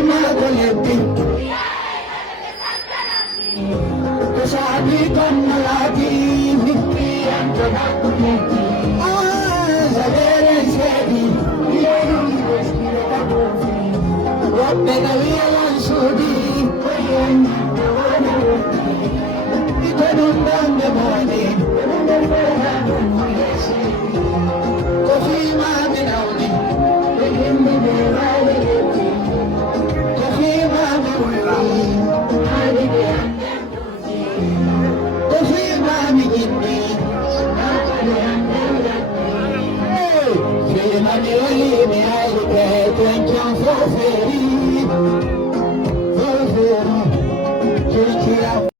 ma goletti sabi con malati mitti antonati zavere sedi io non mi vestire da bufi robbena via lansudi ito non danno moni così ma minaudi così ma minaudi Hey,